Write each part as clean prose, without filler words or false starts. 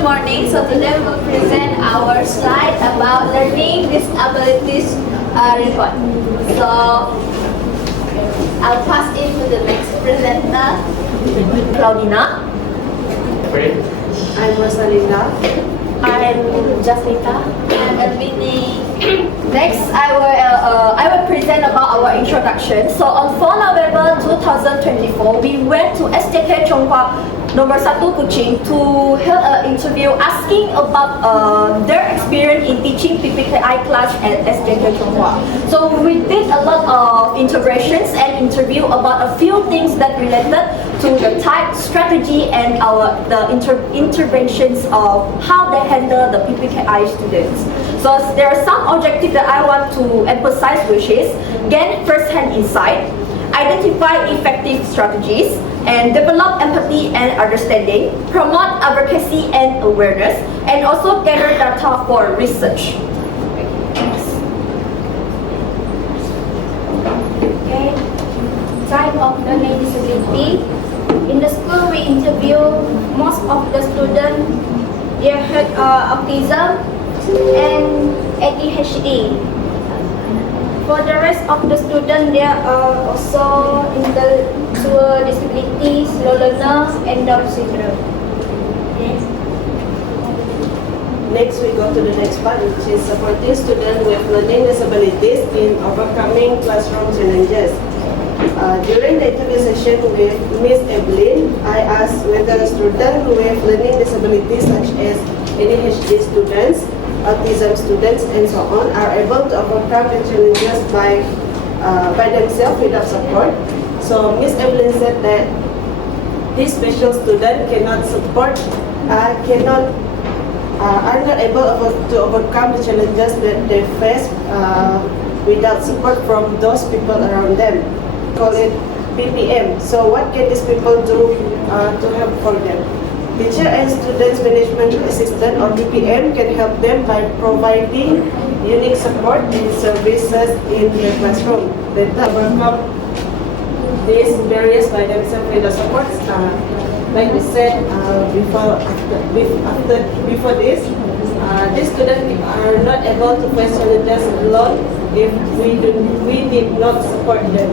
Good morning. So today we will present our slide about learning disabilities report. So I'll pass it to the next presenter, Claudina. I'm Rosalinda. I'm Jaslita. I'm Elvini. Next, I will present about our introduction. So on 4 November 2024, we went to STK Chonghua Nomor 1 Kuching to hold an interview asking about their experience in teaching PPKI class at STK Chonghua. So we did a lot of integrations and interview about a few things that related to the type, strategy, and interventions of how they handle the PPKI students. So there are some objectives that I want to emphasize, which is gain first-hand insight, identify effective strategies, and develop empathy and understanding, promote advocacy and awareness, and also gather data for research. Okay. Type of learning disability. In the school, we interview most of the students. They had autism and ADHD. For the rest of the students, there are also intellectual disabilities, slow learner, and Down syndrome. Yes. Next, we go to the next part, which is supporting students with learning disabilities in overcoming classroom challenges. During the interview session with Ms. Evelyn, I asked whether students with learning disabilities such as ADHD students, autism students, and so on are able to overcome the challenges by themselves without support. So Ms. Evelyn said that these special students cannot support, are not able to overcome the challenges that they face without support from those people around them. Call it PPM. So what can these people do to help for them? Teacher and Students Management Assistant or PPM can help them by providing unique support and services in their classroom. They overcome these barriers by themselves with the support. Like we said before this, these students are not able to face challenges alone if we did not support them.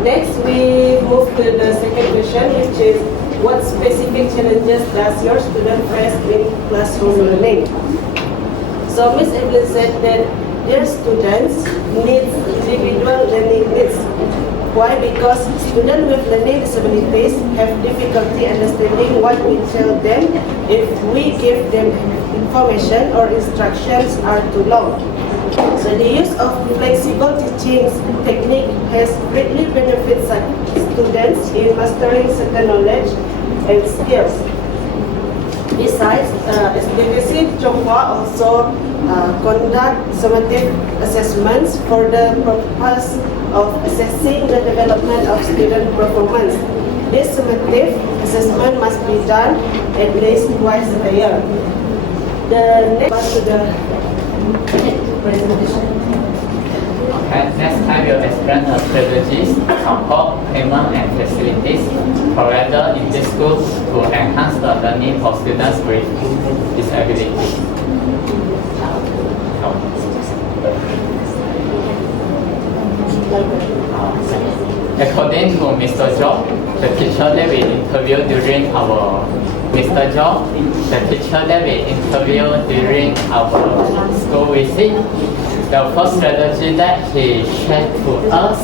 Next, we move to the second question, which is what specific challenges does your student face in classroom learning? So Ms. Evelyn said that their students need individual learning needs. Why? Because students with learning disabilities have difficulty understanding what we tell them if we give them information or instructions are too long. So the use of flexible teaching technique has greatly benefited students in mastering certain knowledge and skills. Besides, STKC Chonghua also conduct summative assessments for the purpose of assessing the development of student performance. This summative assessment must be done at least twice a year. The next to the presentation. Okay, next time we'll explain the strategies, support, payment, and facilities provided in this school to enhance the learning for students with disabilities. According to Mr. Job, the teacher that we interviewed during our Mr. Job, the teacher that we interviewed during our school visit, the first strategy that he shared to us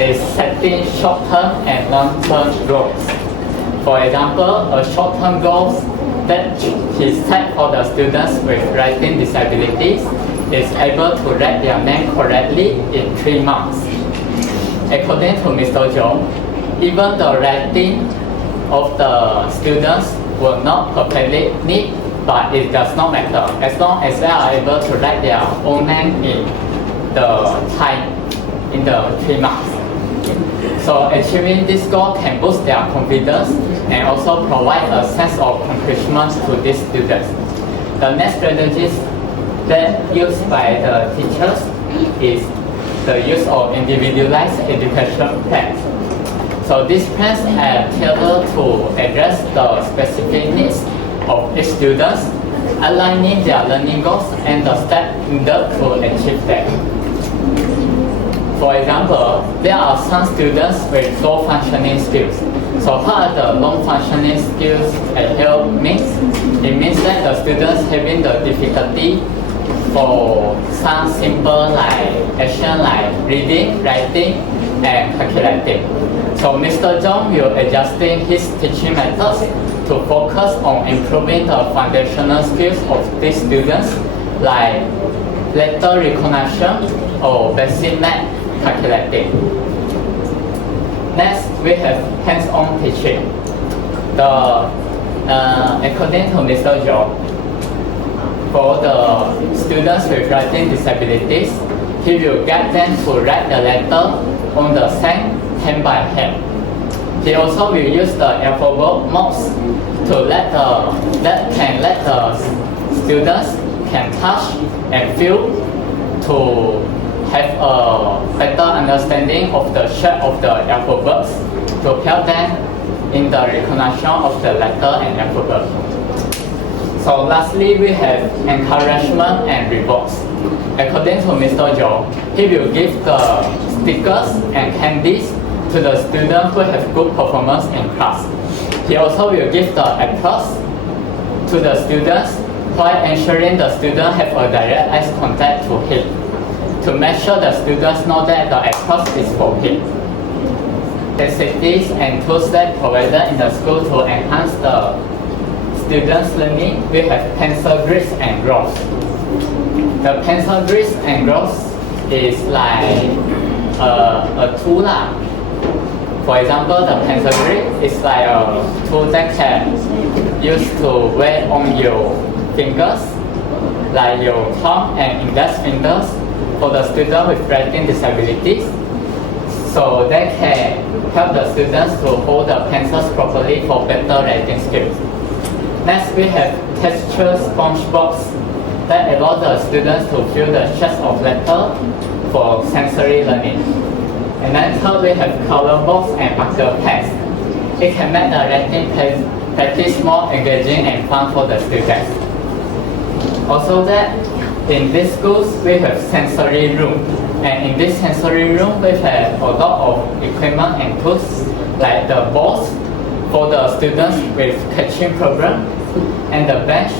is setting short-term and long-term goals. For example, a short-term goal that he set for the students with writing disabilities is able to write their name correctly in 3 months. According to Mr. Zhou, even the writing of the students will not perfectly neat, but it does not matter as long as they are able to write their own name in the time, in the 3 months. So achieving this goal can boost their confidence and also provide a sense of accomplishment to these students. The next strategies that used by the teachers is the use of individualized education plans. So these plans are tailored to address the specific needs of each student, aligning their learning goals and the steps needed to achieve them. For example, there are some students with low functioning skills. So what are the low functioning skills at HELP means? It means that the students having the difficulty for some simple action like reading, writing, and calculating. So Mr. John will adjusting his teaching methods to focus on improving the foundational skills of these students like letter recognition or basic math calculating. Next, we have hands-on teaching. According to Mr. John, for the students with writing disabilities, he will get them to write the letter on the sand hand by hand. He also will use the alphabet mouse to let the students can touch and feel to have a better understanding of the shape of the alphabets to help them in the recognition of the letter and alphabet. So lastly, we have encouragement and rewards. According to Mr. Joe, he will give the stickers and candies to the students who have good performance in class. He also will give the applause to the students while ensuring the students have a direct eye contact to him to make sure the students know that the applause is for him. Facilities and tools that provided in the school to enhance the students' learning, we have pencil grids and graphs. The pencil grids and graphs is like a tool. For example, the pencil grid is like a tool that can use to wear on your fingers, like your thumb and index fingers for the student with writing disabilities. So they can help the students to hold the pencils properly for better writing skills. Next, we have texture sponge box that allow the students to feel the shapes of letter for sensory learning. And then third, we have color box and marker pens. It can make the writing practice more engaging and fun for the students. Also that in these schools, we have sensory room. And in this sensory room, we have a lot of equipment and tools like the balls for the students with catching program and the bench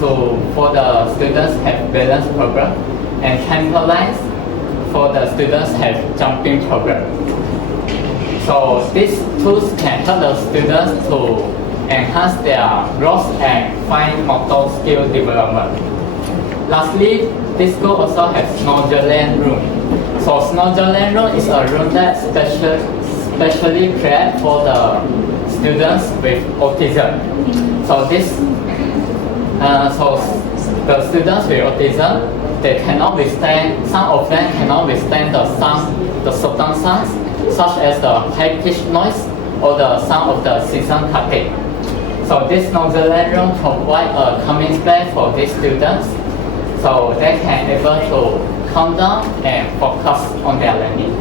for the students have balance program and trampolines for the students have jumping program. So these tools can help the students to enhance their growth and fine motor skill development. Lastly, this school also has Snowland room. So Snowland room is a room that specially created for the students with autism. So the students with autism, they cannot withstand, some of them cannot withstand the certain sounds, such as the high-pitched noise or the sound of the season cutting. So this Snowland room provides a calming space for these students, so they can able to calm down and focus on their learning.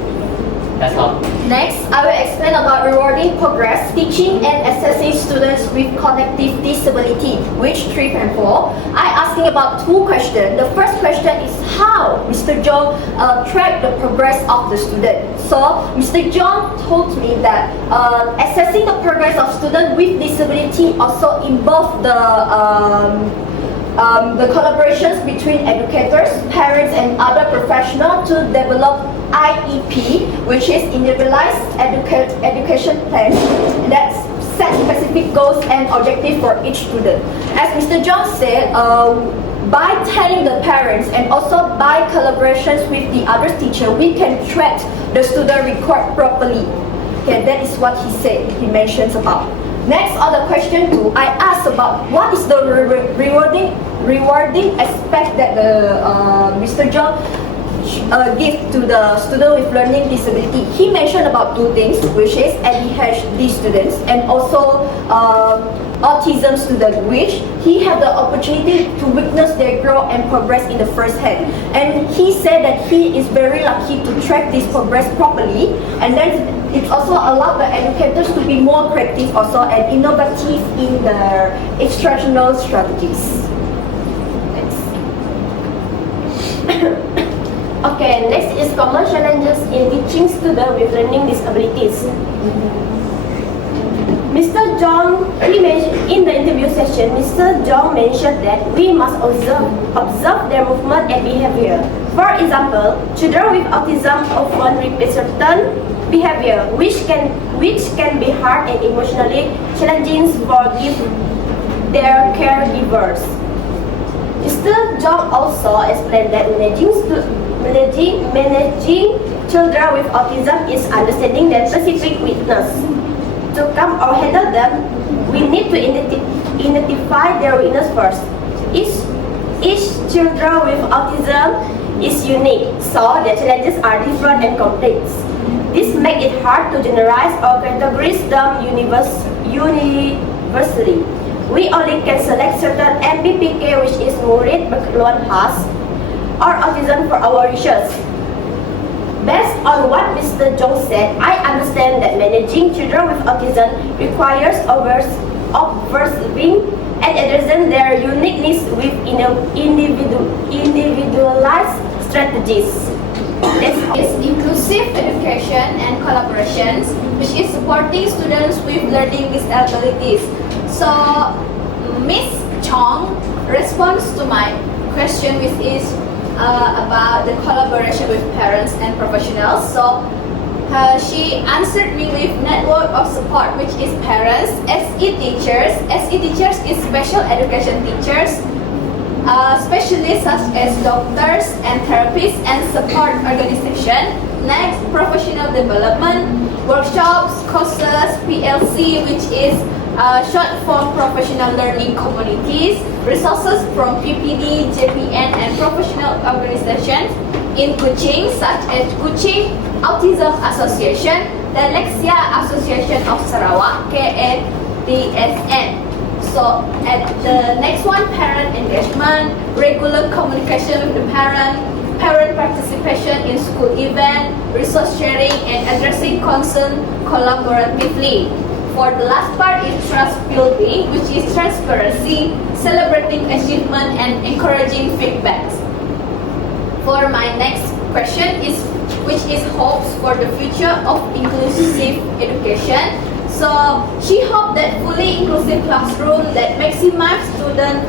That's all. Next, I will explain about rewarding progress, teaching and assessing students with cognitive disability, which 3 and 4. I asking about 2 questions. The first question is how Mr. John tracked the progress of the student. So Mr. John told me that assessing the progress of students with disability also involves the collaborations between educators, parents, and other professionals to develop IEP, which is individualized education plans that set specific goals and objectives for each student. As Mr. John said, by telling the parents and also by collaborations with the other teacher, we can track the student record properly. Okay, that is what he said, he mentions about. Next, on the question 2, I asked about what is the rewarding aspect that Mr. John give to the student with learning disability. He mentioned about 2 things, which is ADHD students and also autism student, which he had the opportunity to witness their growth and progress in the first hand. And he said that he is very lucky to track this progress properly, and then it also allowed the educators to be more creative also and innovative in their instructional strategies. Okay, next is common challenges in teaching students with learning disabilities. Mr. John, in the interview session, Mr. John mentioned that we must observe their movement and behavior. For example, children with autism often repeat certain behavior, which can be hard and emotionally challenging for their caregivers. Mr. John also explained that managing children with autism is understanding their specific weakness. To come or handle them, we need to identify their weakness first. Each children with autism is unique, so their challenges are different and complex. This makes it hard to generalize or categorize them universally. We only can select certain MBPK, which is murid berkeluhan khas, or autism for our research. Based on what Mr. Jong said, I understand that managing children with autism requires observing and addressing their unique needs with individualized strategies. Next is inclusive education and collaborations, which is supporting students with learning disabilities. So, Ms. Chong responds to my question, which is about the collaboration with parents and professionals. So, she answered me with network of support, which is parents, SE teachers. SE teachers is special education teachers, specialists such as doctors and therapists and support organization. Next, professional development, workshops, courses, PLC, which is short for professional learning communities, resources from PPD, JPN, and professional organizations in Kuching, such as Kuching Autism Association, Dyslexia Association of Sarawak, KADSN. So, at the next one, parent engagement, regular communication with the parent participation in school event, resource sharing, and addressing concern collaboratively. For the last part is trust building, which is transparency, celebrating achievement, and encouraging feedbacks. For my next question is, which is hopes for the future of inclusive education. So she hoped that fully inclusive classroom that maximize student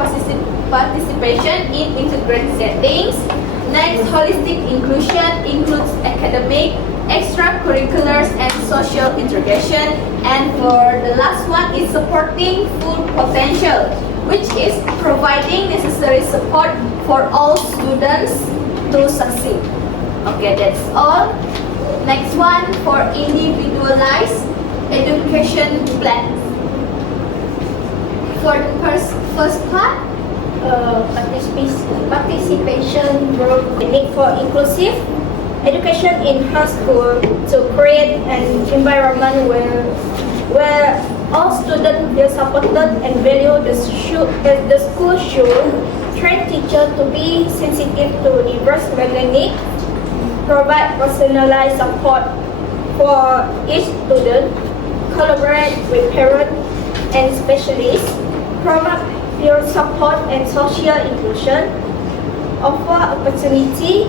participation in integrated settings. Next, holistic inclusion includes academic, extracurriculars, and social integration. And for the last one is supporting full potential, which is providing necessary support for all students to succeed. Okay, that's all. Next one for individualized education plans. For the first part, participation group, the need for inclusive education in high school to create an environment where all students feel supported and value. The school should train teachers to be sensitive to diverse learning needs, provide personalized support for each student, collaborate with parents and specialists, provide peer support and social inclusion, offer opportunity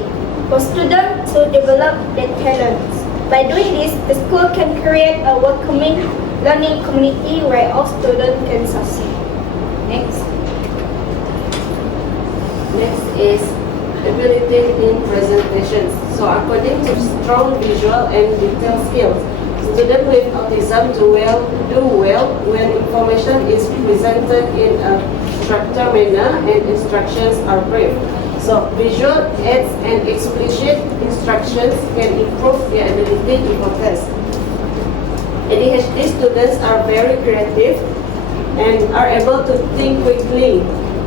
for students to develop their talents. By doing this, the school can create a welcoming learning community where all students can succeed. Next. Next is ability in presentations. So according to strong visual and detail skills, students with autism do well when information is presented in a structured manner and instructions are brief. So visual aids and explicit instructions can improve their ability to focus. ADHD students are very creative and are able to think quickly.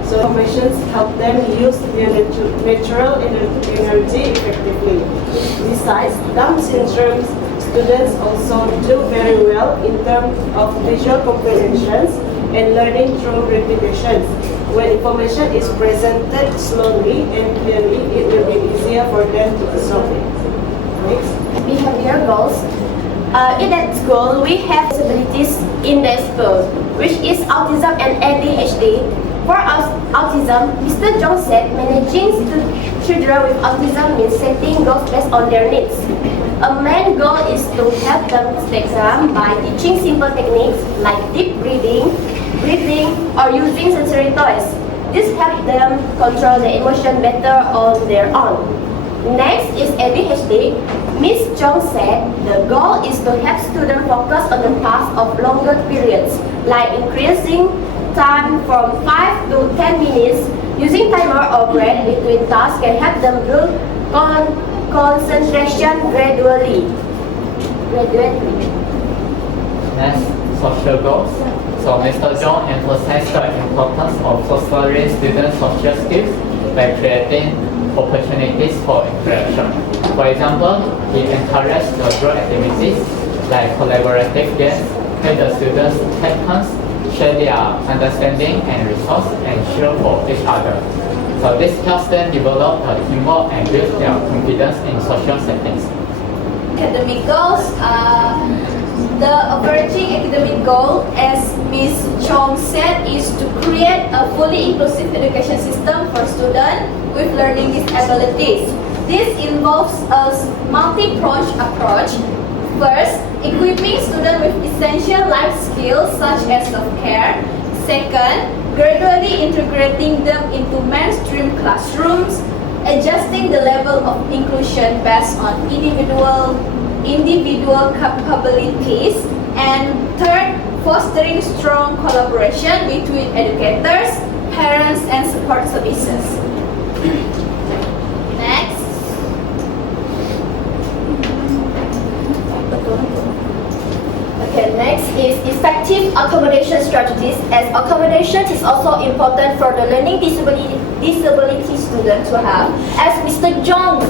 So information help them use their natural energy effectively. Besides, Down syndrome students also do very well in terms of visual comprehensions and learning through repetitions. When information is presented slowly and clearly, it will be easier for them to absorb it. Next. Behavior goals. In that school, we have disabilities in the school, which is autism and ADHD. For autism, Mr. John said managing children with autism means setting goals based on their needs. A main goal is to help them stay calm by teaching simple techniques like deep breathing, or using sensory toys. This helps them control their emotion better on their own. Next is ADHD. Ms. Chong said the goal is to help students focus on the task of longer periods, like increasing time from 5 to 10 minutes. Using timer or break between tasks can help them build concentration gradually. Next, social goals. So Mr. John emphasized the importance of fostering students' social skills by creating opportunities for interaction. For example, he encouraged the group activities like collaborative games where the students take turns, share their understanding and resource and share for each other. So this helps them develop teamwork and build their confidence in social settings. Academic goals. The overarching academic goal, as Ms. Chong said, is to create a fully inclusive education system for students with learning disabilities. This involves a multi-pronged approach. First, equipping students with essential life skills such as self-care. Second, gradually integrating them into mainstream classrooms, adjusting the level of inclusion based on individual capabilities. And third, fostering strong collaboration between educators, parents, and support services. Next. Okay, next is effective accommodation strategies, as accommodation is also important for the learning disability students to have. As Mr. John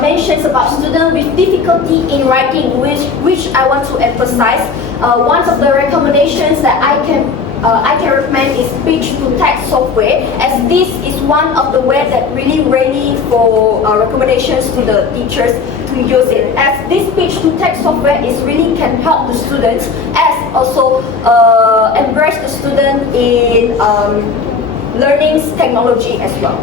mentions about students with difficulty in writing, which I want to emphasize, one of the recommendations that I can recommend is speech-to-text software, as this is one of the ways that really ready for recommendations to the teachers to use it. As this speech-to-text software is really can help the students, as also embrace the student in learning technology as well.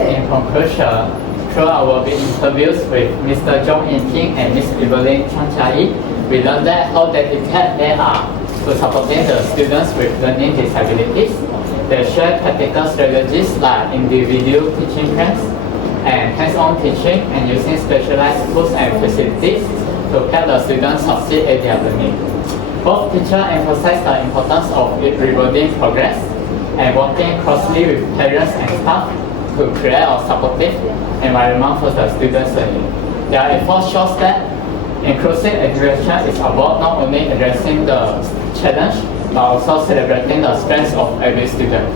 In conclusion, through our interviews with Mr. Zhong Yinting and Ms. Evelyn Changchai, we learned that how dedicated they are to supporting the students with learning disabilities. They share practical strategies like individual teaching plans and hands-on teaching and using specialized tools and facilities to help the students succeed at their learning. Both teachers emphasize the importance of rewarding progress and working closely with parents and staff to create a supportive environment for the students' learning. Their effort shows that inclusive education is about not only addressing the challenge, but also celebrating the strengths of every student.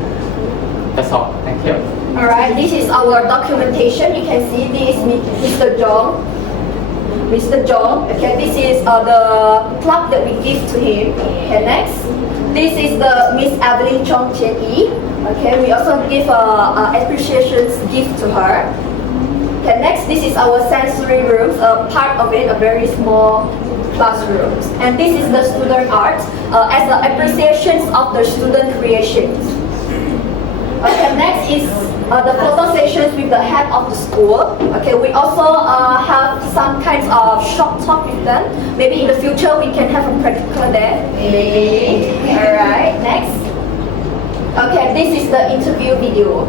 That's all. Thank you. Alright, this is our documentation. You can see this Mr. John. Mr. John, okay, this is the plaque that we give to him. Okay, next. This is the Miss Evelyn Chong Chen Yi. Okay, we also give appreciation gift to her. Okay, next, this is our sensory rooms, part of it, a very small classrooms. And this is the student art, as the appreciations of the student creations. Okay, next is the photo sessions with the head of the school. Okay, we also have some kinds of short talk with them. Maybe in the future we can have a practical there. Maybe. Alright, next. Okay, this is the interview video.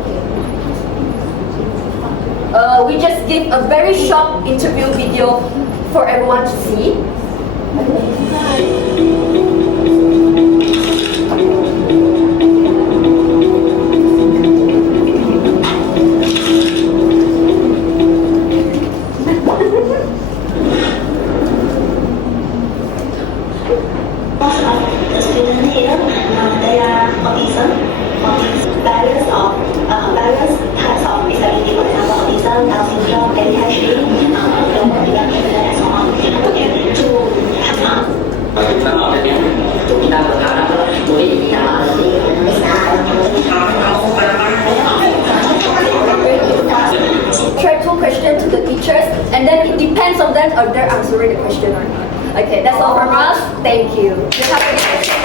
We just give a very short interview video for everyone to see. The students here, they are autism, various types of disability, for example, autism, Down syndrome, ADHD, to come up. Try two questions to the teachers, and then it depends on them if they're answering the question or not. Okay, that's all from us. Thank you. You have a good day.